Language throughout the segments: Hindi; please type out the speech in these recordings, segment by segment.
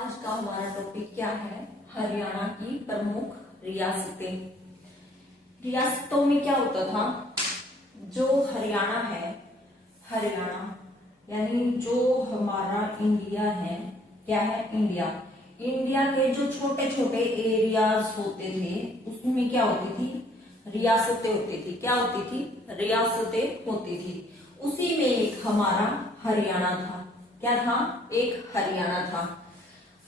आज का हमारा टॉपिक क्या है? हरियाणा की प्रमुख रियासतें। रियासतों में क्या होता था? जो हरियाणा है, हरियाणा यानी जो हमारा इंडिया है, क्या है? इंडिया। इंडिया के जो छोटे छोटे एरियाज होते थे उसमें क्या होती थी? रियासतें होती थी। क्या होती थी? रियासतें होती थी। उसी में एक हमारा हरियाणा था। क्या था? एक हरियाणा था।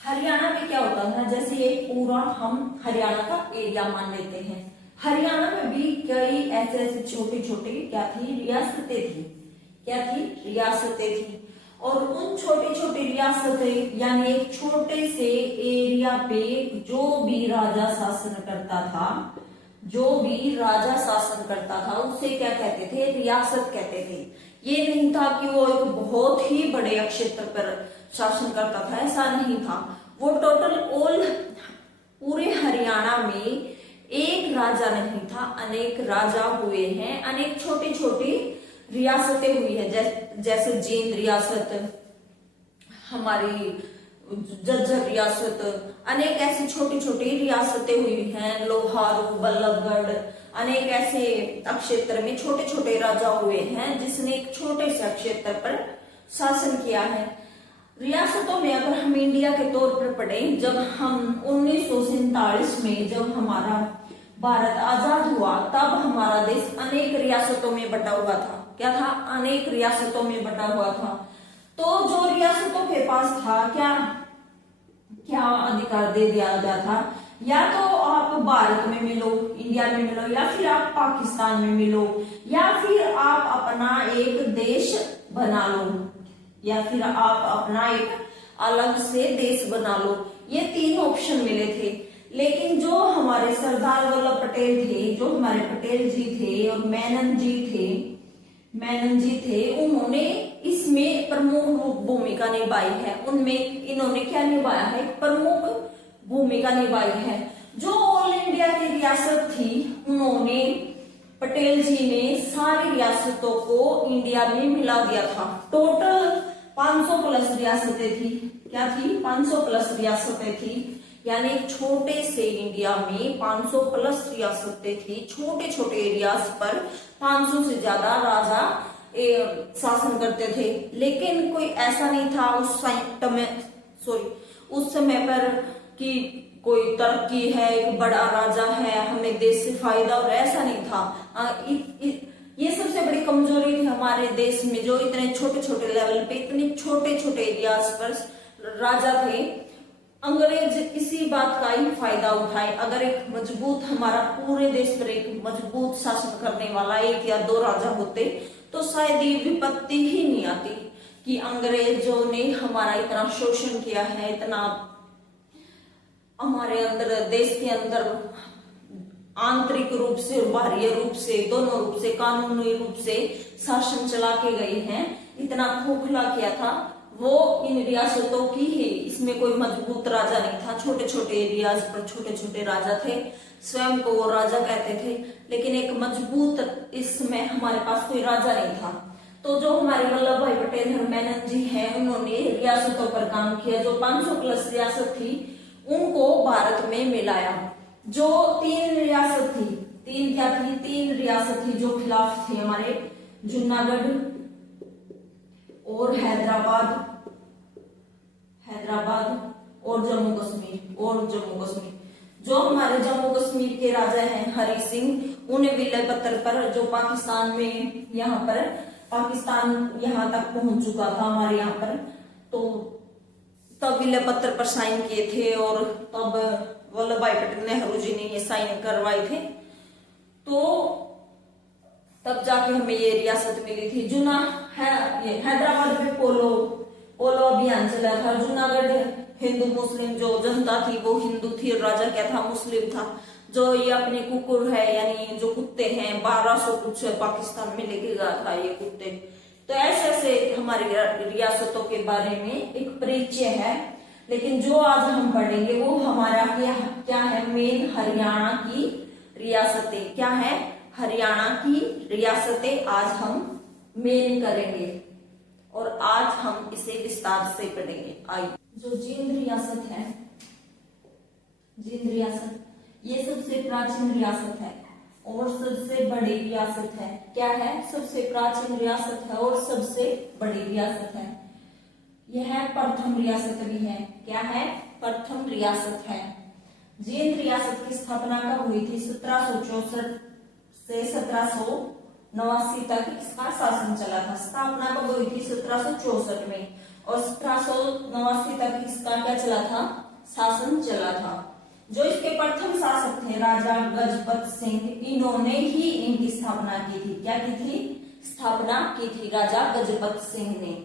हरियाणा में क्या होता था? जैसे एक पूरा हम हरियाणा का एरिया मान लेते हैं। हरियाणा में भी कई ऐसे ऐसे छोटे छोटे क्या थी? रियासतें थी। क्या थी? रियासतें थी। और उन छोटे छोटे रियासतें यानी एक छोटे से एरिया पे जो भी राजा शासन करता था, जो भी राजा शासन करता था उसे क्या कहते थे? रियासत कहते थे। ये नहीं था कि वो एक बहुत ही बड़े क्षेत्र पर शासन करता था, ऐसा नहीं था। वो टोटल ऑल पूरे हरियाणा में एक राजा नहीं था, अनेक राजा हुए हैं, अनेक छोटी छोटी रियासतें हुई है। जैसे जींद रियासत, हमारी झज्जर रियासत, अनेक ऐसी छोटी छोटी रियासतें हुई हैं। लोहारू, बल्लभगढ़, अनेक ऐसे क्षेत्र में छोटे छोटे राजा हुए हैं जिसने एक छोटे से क्षेत्र पर शासन किया है। रियासतों में अगर हम इंडिया के तौर पर पढ़े, जब हम 1947 में जब हमारा भारत आजाद हुआ तब हमारा देश अनेक रियासतों में बटा हुआ था। क्या था? अनेक रियासतों में बटा हुआ था। तो जो रियासतों के पास था क्या क्या अधिकार दे दिया गया था? या तो आप भारत में मिलो, इंडिया में मिलो, या फिर आप पाकिस्तान में मिलो, या फिर आप अपना एक देश बना लो, या फिर आप अपना एक अलग से देश बना लो। ये तीन ऑप्शन मिले थे। लेकिन जो हमारे सरदार वल्लभ पटेल थे, जो हमारे पटेल जी थे और मेनन जी थे, उन्होंने इसमें प्रमुख भूमिका निभाई है। उनमें इन्होंने क्या निभाया है? प्रमुख भूमिका निभाई है। जो ऑल इंडिया की रियासत थी, उन्होंने पटेल जी ने सारी रियासतों को इंडिया में मिला दिया था। टोटल 500 प्लस रियासतें थी। क्या थी? 500 प्लस रियासतें थी। यानी छोटे से इंडिया में 500 प्लस रियासतें थी। छोटे छोटे एरियाज पर 500 से ज्यादा राजा शासन करते थे। लेकिन कोई ऐसा नहीं था उस समय पर कि कोई तरक्की है, एक बड़ा राजा है, हमें देश से फायदा, और ऐसा नहीं था। ये सबसे बड़ी कमजोरी थी हमारे देश में, जो इतने छोटे छोटे लेवल पे, इतने छोटे छोटे एरियाज पर राजा थे। अंग्रेज इसी बात का ही फायदा उठाए। अगर एक मजबूत, हमारा पूरे देश पर एक मजबूत शासन करने वाला एक या दो राजा होते तो शायद ये विपत्ति ही नहीं आती कि अंग्रेजों ने हमारा इतना शोषण किया है, इतना हमारे अंदर, देश के अंदर आंतरिक रूप से और बाह्य रूप से, दोनों रूप से, कानूनी रूप से शासन चला के गए हैं, इतना खोखला किया था। वो इन रियासतों की ही, इसमें कोई मजबूत राजा नहीं था। छोटे छोटे एरियाज पर छोटे छोटे राजा थे, स्वयं को वो राजा कहते थे, लेकिन एक मजबूत इसमें हमारे पास कोई राजा नहीं था। तो जो हमारे वल्लभ भाई पटेल और मेनन जी हैं, उन्होंने रियासतों पर काम किया। जो 500 प्लस रियासत थी उनको भारत में मिलाया। जो तीन रियासत थी, तीन क्या थी? तीन रियासत थी जो खिलाफ थी हमारे, जूनागढ़ और हैदराबाद और जम्मू कश्मीर। जो हमारे जम्मू कश्मीर के राजा हैं हरि सिंह, उन्हें विलय पत्र पर, जो पाकिस्तान में, यहाँ पर पाकिस्तान यहाँ तक पहुंच चुका था हमारे यहाँ पर, तो तब विलय पत्र पर साइन किए थे और तब वल्लभ भाई पटेल नेहरू जी ने ये साइन करवाए थे। तो तब जाके हमें ये रियासत मिली थी। हैदराबाद में पोलो अभियान चला था। जूनागढ़ हिंदू मुस्लिम जो जनता थी वो हिंदू थी, और राजा क्या था? मुस्लिम था। जो ये अपने कुकुर है, यानी जो कुत्ते हैं, 1200 कुछ पाकिस्तान में लेके गया था ये कुत्ते। तो ऐसे ऐसे हमारी रियासतों के बारे में एक परिचय है। लेकिन जो आज हम पढ़ेंगे वो हमारा क्या है? मेन हरियाणा की रियासतें। क्या है? हरियाणा की रियासतें आज हम मेन करेंगे और आज हम इसे विस्तार से पढ़ेंगे। आइए, जो जींद रियासत जींद रियासत ये सबसे प्राचीन रियासत है और सबसे बड़ी रियासत है। क्या है? सबसे प्राचीन रियासत है और सबसे बड़ी रियासत है। यह प्रथम रियासत भी है। क्या है? प्रथम रियासत है। जींद रियासत की स्थापना कब हुई थी? 1764 से 1789 तक इसका शासन चला था। स्थापना कब हुई थी? 1764 में, और 1789 तक इसका क्या चला था? शासन चला था। जो इसके प्रथम शासक थे राजा गजपत सिंह, इन्होंने ही इनकी स्थापना की थी। क्या की थी? स्थापना की थी राजा गजपत सिंह ने।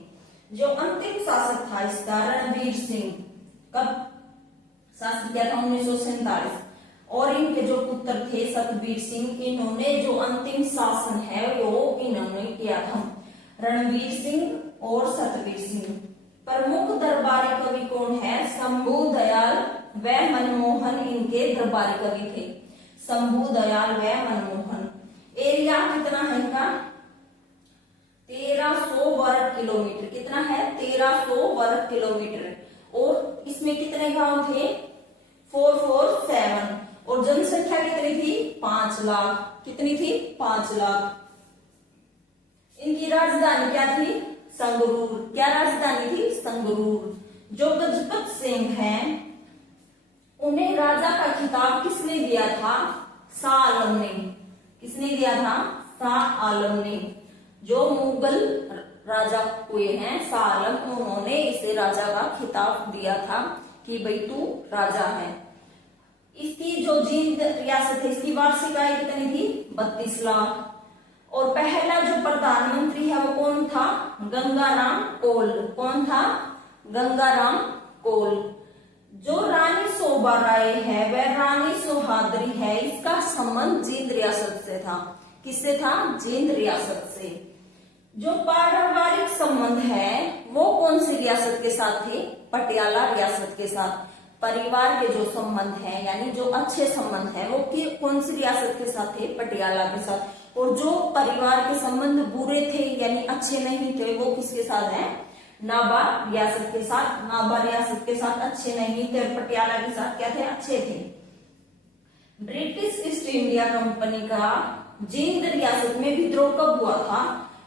जो अंतिम शासक था इसका रणवीर सिंह, कब शासन किया था? 1947। और इनके जो पुत्र थे सतवीर सिंह, इन्होंने जो अंतिम शासन है वो इन्होंने किया था। रणवीर सिंह और सतवीर सिंह। प्रमुख दरबारी कवि कौन है? शंभू दयाल व मनमोहन इनके दरबारी कवि थे। शंभू दयाल व मनमोहन। एरिया कितना है इनका? 1300 वर्ग किलोमीटर। कितना है? 1300 वर्ग किलोमीटर। और इसमें कितने गांव थे? 447। और जनसंख्या कितनी थी? 5 लाख। कितनी थी? 5 लाख। इनकी राजधानी क्या थी? संगरूर। क्या राजधानी थी? संगरूर। जो गजपत सिंह हैं उन्हें राजा का खिताब किसने दिया था? शाह आलम ने। किसने दिया था? शाह आलम ने। जो मुगल राजा हुए हैं शाह आलम, उन्होंने इसे राजा का खिताब दिया था कि भाई तू राजा है। इसकी जो जींद रियासत है इसकी वार्षिक आय कितनी थी? 32 लाख। और पहला जो प्रधानमंत्री है वो कौन था? गंगाराम कोल। कौन था? गंगाराम कोल। जो रानी शोभा राय है वह रानी सोहादरी है, इसका संबंध जींद रियासत से था। किससे था? जींद रियासत से। जो पारिवारिक संबंध है वो कौन सी रियासत के साथ थे? पटियाला रियासत के साथ। परिवार के जो संबंध है यानी जो अच्छे संबंध है वो कौन सी रियासत के साथ थे? पटियाला के साथ। और जो परिवार के संबंध बुरे थे यानी अच्छे नहीं थे वो किसके साथ है? नाभा रियासत के साथ। नाभा रियासत के साथ अच्छे नहीं थे और पटियाला के साथ क्या थे? अच्छे थे। ब्रिटिश ईस्ट इंडिया कंपनी का जींद रियासत में विद्रोह कब हुआ था?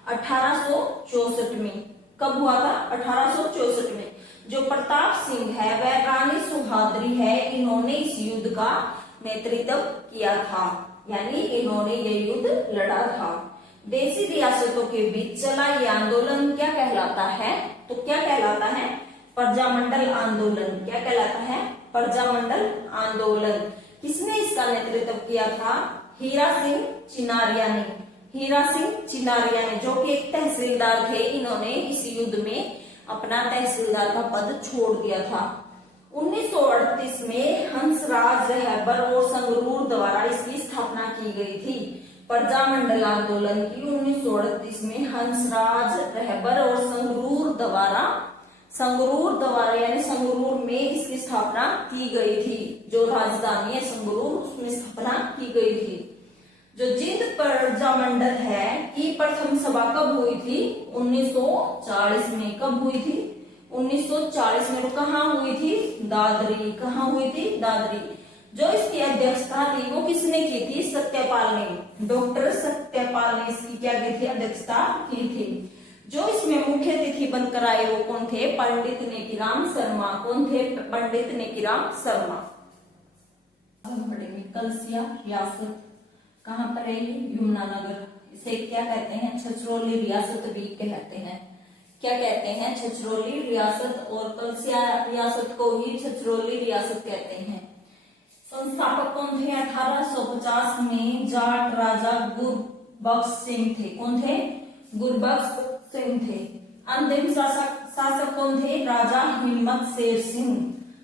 1864 में। कब हुआ था? 1864 में। जो प्रताप सिंह है वह रानी सुहादरी है, इन्होंने इस युद्ध का नेतृत्व किया था यानी इन्होंने ये युद्ध लड़ा था। देशी रियासतों के बीच चला ये आंदोलन क्या कहलाता है? तो क्या कहलाता है? प्रजामंडल आंदोलन। क्या कहलाता है? प्रजामंडल आंदोलन। किसने इसका नेतृत्व किया था? हीरा सिंह चिनारिया ने। हीरा सिंह चिनारिया ने, जो कि एक तहसीलदार थे, इन्होंने इस युद्ध में अपना तहसीलदार का पद छोड़ दिया था। 1938 में हंसराज रहबर और संगरूर द्वारा इसकी स्थापना की गई थी। प्रजामंडल आंदोलन की 1938 में हंसराज रहबर और संगरूर द्वारा यानी संगरूर में इसकी स्थापना की गई थी। जो राजधानी है संगरूर, उसमें स्थापना की गई थी। जो जींद प्रजामंडल है की प्रथम सभा कब हुई थी? 1940 में। कब हुई थी? 1940 में। कहाँ हुई थी? दादरी। कहाँ हुई थी? दादरी। जो इसकी अध्यक्षता थी वो किसने की थी? सत्यपाल ने। डॉक्टर सत्यपाल ने इसकी क्या की थी? अध्यक्षता की थी। जो इसमें मुख्य अतिथि बनकर आए वो कौन थे? पंडित नेकीराम शर्मा। कौन थे? पंडित नेकीराम शर्मा। पढ़ेंगे कलसिया रियासत कहाँ पर है? यमुनानगर। इसे क्या कहते हैं? छछरौली रियासत भी कहते हैं। क्या कहते हैं? छछरौली रियासत। और कलसिया रियासत को ही छछरौली रियासत कहते हैं। संस्थापक कौन थे? 1850 में जाट राजा गुरबख्श सिंह थे। कौन थे? गुरबख्श सिंह थे। अंतिम शासक कौन थे? राजा हिम्मत शेर सिंह।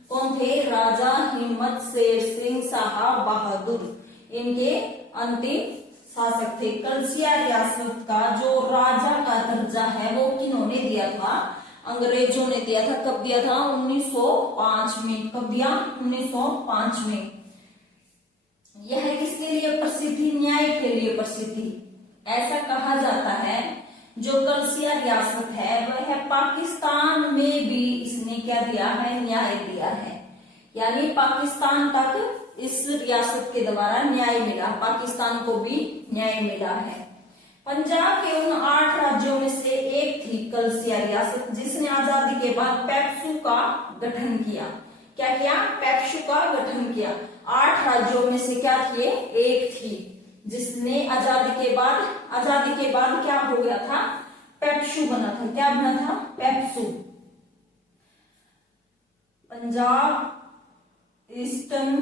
कौन थे? राजा हिम्मत शेर सिंह शाह बहादुर इनके अंतिम शासक थे। कलसिया रियासत का जो राजा का दर्जा है वो किन्होंने दिया था? अंग्रेजों ने दिया था। कब दिया था? 1905 में। कब दिया? 1905 में। यह किसके लिए प्रसिद्धि? न्याय के लिए प्रसिद्धि। ऐसा कहा जाता है जो कलसिया रियासत है वह पाकिस्तान में भी इसने क्या दिया है? न्याय दिया है। यानी पाकिस्तान तक इस रियासत के द्वारा न्याय मिला, पाकिस्तान को भी न्याय मिला है। पंजाब के उन 8 राज्यों में से एक थी कलसिया रियासत, जिसने आजादी के बाद पेप्सू का गठन किया। क्या किया? पेप्सू का गठन किया। 8 राज्यों में से क्या थी? एक थी जिसने आजादी के बाद क्या हो गया था? पेप्सू बना था। क्या बना था? PEPSU. Punjab eastern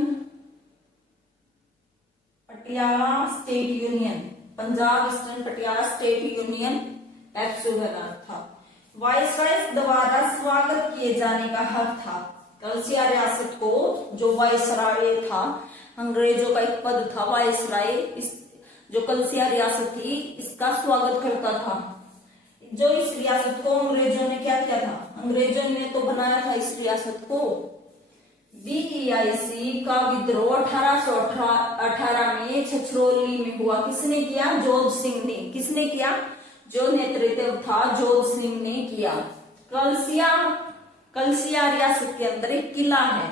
Patiala state union, Punjab eastern Patiala state union PEPSU बना था। वायसराय द्वारा स्वागत किए जाने का हक था। कलसिया रियासत को जो वायसराय था, अंग्रेजों का एक पद था वायसराय, जो कलसिया रियासत थी इसका स्वागत करता था। जो इस रियासत को अंग्रेजों ने क्या किया था? अंग्रेजों ने तो बनाया था इस रियासत को। बीईआईसी का विद्रोह 1818 में छछरौली में हुआ। किसने किया? जोध सिंह ने। किसने किया? जो नेतृत्व था जोध सिंह ने किया। कलसिया रियासत के अंदर एक किला है।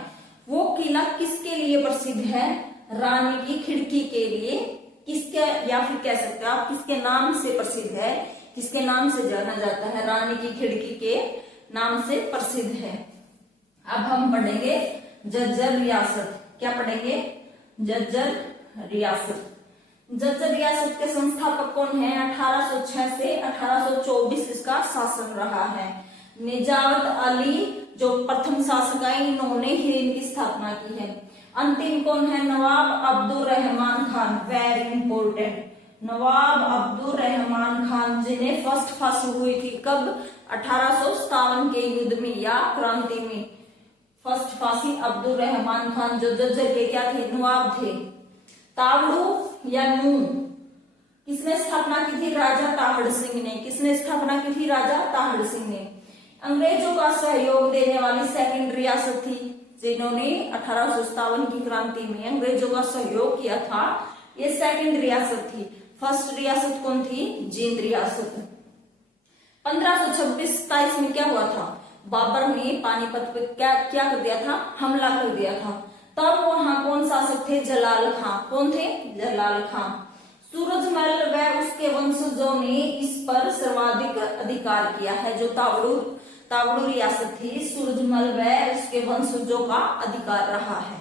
वो किला किसके लिए प्रसिद्ध है? रानी की खिड़की के लिए। किसके, या फिर कह सकते हैं आप किसके नाम से प्रसिद्ध है? किसके नाम से जाना जाता है? रानी की खिड़की के नाम से प्रसिद्ध है। अब हम पढ़ेंगे झज्जर रियासत। क्या पढ़ेंगे? झज्जर रियासत। झज्जर रियासत के संस्थापक कौन है? 1806 से 1824 इसका शासन रहा है। निजात अली जो प्रथम शासक है, इन्होंने ही इनकी स्थापना की है। अंतिम कौन है? नवाब अब्दुल रहमान खान। वेरी इंपोर्टेंट, नवाब अब्दुल रहमान खान, जिन्हें फर्स्ट फांसी हुई थी कब? 1857 के युद्ध में या क्रांति में। फर्स्ट फांसी अब्दुल रहमान खान, जो झज्जर के क्या थे? नवाब थे। तावड़ू या नू किसने स्थापना की थी? राजा ताहड़ सिंह ने। किसने स्थापना की थी? राजा ताहड़ सिंह ने। अंग्रेजों का सहयोग देने वाली सेकंड रियासत थी, जिन्होंने 1857 की क्रांति में अंग्रेजों का सहयोग किया था, ये सेकंड रियासत थी। फर्स्ट रियासत कौन थी? जींद रियासत। 1526-27 में क्या हुआ था? बाबर ने पानीपत पे क्या कर दिया था? हमला कर दिया था। तब वहां कौन शासक थे? जलाल खां। कौन थे? जलाल खां। सूरजमल व उसके वंशजों ने इस पर सर्वाधिक अधिकार किया है। जो तावड़ू रियासत थी, सूरजमल व उसके वंशजों का अधिकार रहा है।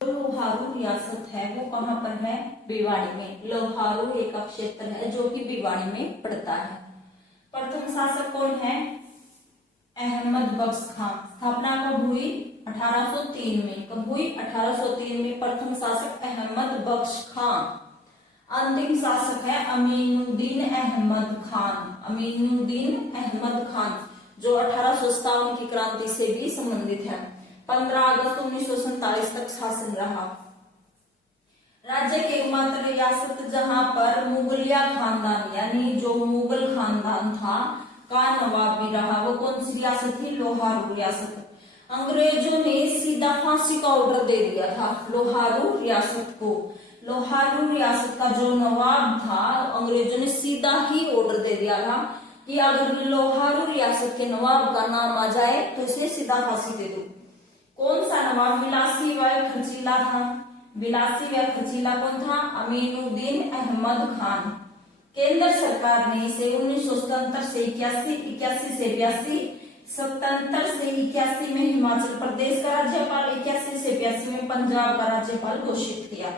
लोहारू रियासत है वो कहां पर है? भिवाड़ी में। लोहारू एक क्षेत्र है जो कि भिवाड़ी में पड़ता है। प्रथम शासक कौन है? अहमद बख्श खां। स्थापना कब हुई? 1803 में। कब हुई? 1803 में। प्रथम शासक अहमद बख्श खां। अंतिम शासक है अमीनुद्दीन अहमद खान। अमीनुद्दीन अहमद खान जो 1857 की क्रांति से भी संबंधित है। 15 अगस्त 1947 तक शासन रहा। राज्य की एकमात्र रियासत जहां पर मुगलिया खानदान यानी जो मुगल खानदान था का नवाब भी रहा, वो कौन सी रियासत थी? लोहारू रियासत। अंग्रेजों ने सीधा फांसी का ऑर्डर दे दिया था लोहारू रियासत को। लोहारू रियासत का जो नवाब था, अंग्रेजों ने सीधा ही ऑर्डर दे दिया था कि अगर लोहारू रियासत के नवाब का नाम आ जाए तो इसे सीधा फांसी दे दो। कौन सा नवाब? बिलासी व खर्चीला था। बिलासी व खर्चीला कौन था? अमीनुद्दीन अहमद खान। केंद्र सरकार ने इसे 1977 से 81 से 82, 77 से 81 में हिमाचल प्रदेश का राज्यपाल, 81 से 82 में पंजाब का राज्यपाल घोषित किया।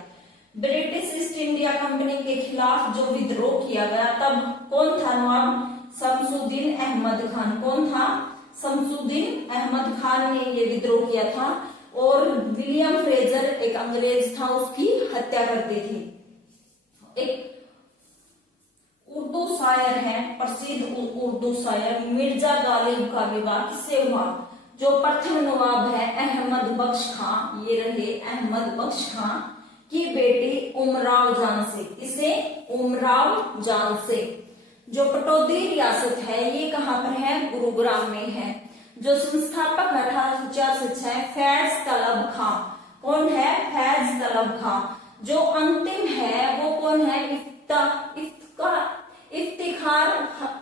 ब्रिटिश ईस्ट इंडिया कंपनी के खिलाफ जो विद्रोह किया गया, तब कौन था नवाब? शमसुद्दीन अहमद खान। कौन था? शमसुद्दीन अहमद खान ने ये विद्रोह किया था और विलियम फ्रेजर एक अंग्रेज था, उसकी हत्या कर दी थी। एक उर्दू शायर है, प्रसिद्ध उर्दू शायर मिर्जा गालिब का विवाह किससे हुआ? जो प्रथम नवाब है अहमद बख्श खां, ये रहे अहमद बख्श खां की बेटी उमराव जान से। इसे उमराव जान से। जो पटौदी रियासत है ये कहां पर है? गुरुग्राम में है। जो संस्थापक 1804 से 6 फैज तलब खां। कौन है? फैज तलब खां। जो अंतिम है वो कौन है? इफ्तिखार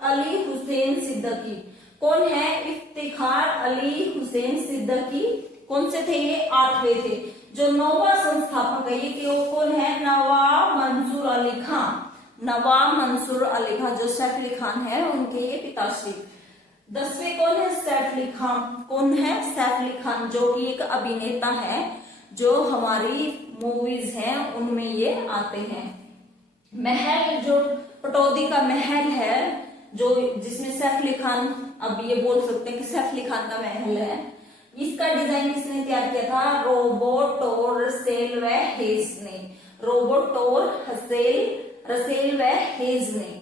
अली हुसैन सिद्दीकी। कौन है? इफ्तिखार अली हुसैन सिद्दीकी कौन से थे ये? 8वें थे। जो 9वां संस्थापक है ये वो कौन है? नवाब मंसूर अली खान। नवाब मंसूर अली खान जो सैफ अली खान है उनके ये पिताश्री। 10वें कौन है? सैफ अली खान। कौन है? सैफ अली खान जो कि एक अभिनेता है, जो हमारी मूवीज हैं उनमें ये आते हैं। महल जो पटौदी का महल है, जो जिसमें सैफ अली खान, अब ये बोल सकते हैं कि सैफ अली खान का महल है, इसका डिजाइन किसने तैयार किया था? रोबर्ट और रसेल व हेज ने। रोबर्ट और रसेल व हेज ने।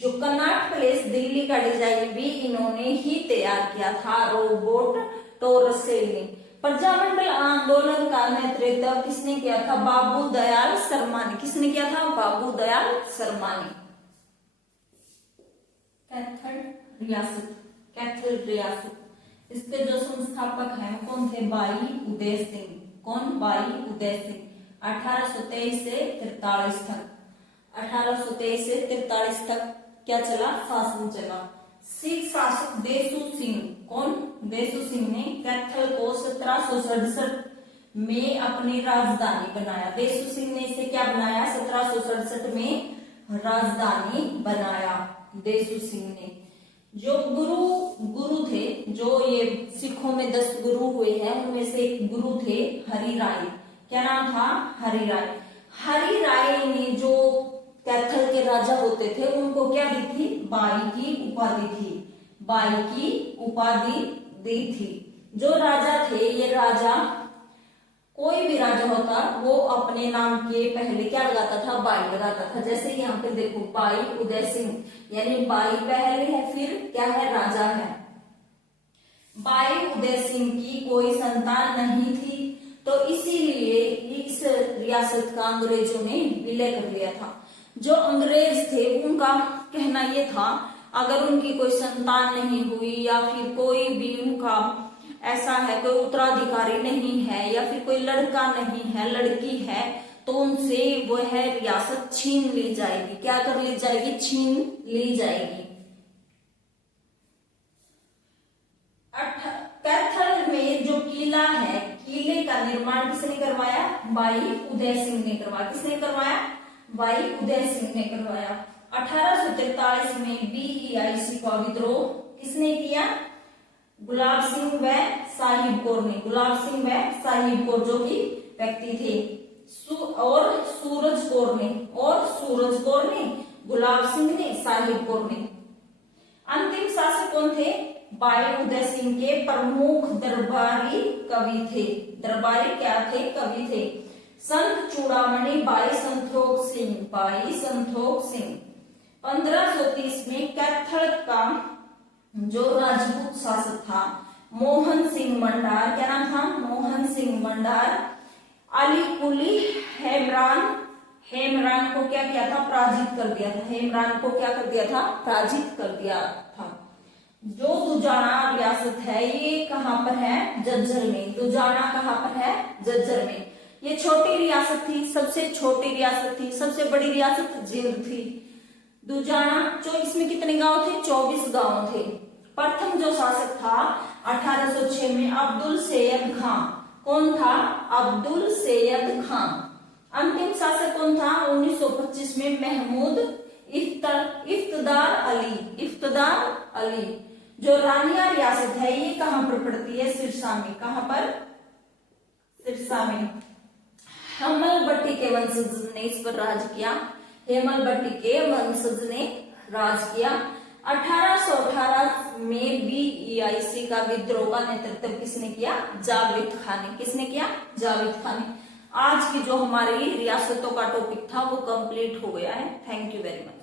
जो कनॉट प्लेस दिल्ली का डिजाइन भी इन्होंने ही तैयार किया था, रोबर्ट और रसेल ने। प्रजामंडल आंदोलन का नेतृत्व किसने किया था? बाबू दयाल शर्मा ने। किसने किया था? बाबू दयाल शर्मा ने। कैथल रियासत, इसके जो संस्थापक हैं कौन थे? भाई उदय सिंह। कौन? भाई उदय सिंह। 1823 से 43 तक, 1823 से 43 तक क्या चला? शासन चला। सिख शासक देसू सिंह। कौन? देसू सिंह ने कैथल को 1767 में अपनी राजधानी बनाया। देसू सिंह ने इसे क्या बनाया? 1767 में राजधानी बनाया देसू सिंह ने। जो गुरु थे, जो ये सिखों में 10 गुरु हुए हैं उनमें से एक गुरु थे हरि राय। क्या नाम था? हरि राय। हरि राय ने जो कैथल के राजा होते थे उनको क्या दी थी? बाई की उपाधि थी। बाई की उपाधि दी थी। जो राजा थे, ये राजा, कोई भी राजा होता वो अपने नाम के पहले क्या लगाता था? बाई लगाता था। जैसे यहाँ पे देखो, बाई उदय सिंह, यानी बाई पहले है, फिर क्या है? राजा है। बाई उदय सिंह की कोई संतान नहीं थी, तो इसीलिए इस रियासत का अंग्रेजों ने विलय कर लिया था। जो अंग्रेज थे उनका कहना ये था, अगर उनकी कोई संतान नहीं हुई या फिर कोई भी उनका ऐसा है, कोई उत्तराधिकारी नहीं है या फिर कोई लड़का नहीं है, लड़की है, तो उनसे वह रियासत छीन ली जाएगी। क्या कर ली जाएगी? छीन ली जाएगी। कैथल में जो किला है, किले का निर्माण किसने करवाया? भाई उदय सिंह ने करवाया। किसने करवाया? भाई उदय सिंह ने करवाया। 1843 में BEIC का विद्रोह किसने किया? गुलाब सिंह व साहिब कौर ने। गुलाब सिंह व साहिब कौर जो कि व्यक्ति थे, और सूरज कौर ने। गुलाब सिंह ने, साहिब कौर ने। अंतिम शासक कौन थे? भाई उदय सिंह के प्रमुख दरबारी कवि थे। दरबारी क्या थे? कवि थे। संत चूड़ामणि भाई संतोख सिंह। 1530 में कैथल का जो राजपूत शासक था मोहन सिंह मंडार। क्या नाम था? मोहन सिंह मंडार। अली कुली हेमरान को क्या किया था? पराजित कर दिया था। हेमरान को क्या कर दिया था? पराजित कर दिया था। जो दुजाना रियासत है ये कहाँ पर है? झज्जर में। दुजाना कहाँ पर है? झज्जर में। ये छोटी रियासत थी, सबसे छोटी रियासत थी। सबसे बड़ी रियासत जींद थी। दुजाना जो, इसमें कितने गांव थे? 24 गांव थे। प्रथम जो शासक था 1806 में अब्दुल सैयद खां। कौन था? अब्दुल सैयद खां। अंतिम शासक कौन था? 1925 में महमूद इफ्तदार अली। जो रानिया रियासत है ये कहां पर पड़ती है? सिरसा में। कहां पर? सिरसा में। हेमलबट्टी के वंशज ने इस पर राज किया। हेमलबट्टी के वंशज ने राज किया। 1818 में BEIC का विद्रोह का नेतृत्व किसने किया? जावेद खान ने। किसने किया? जावेद खान ने। आज की जो हमारी रियासतों का टॉपिक था वो कंप्लीट हो गया है। Thank you very much.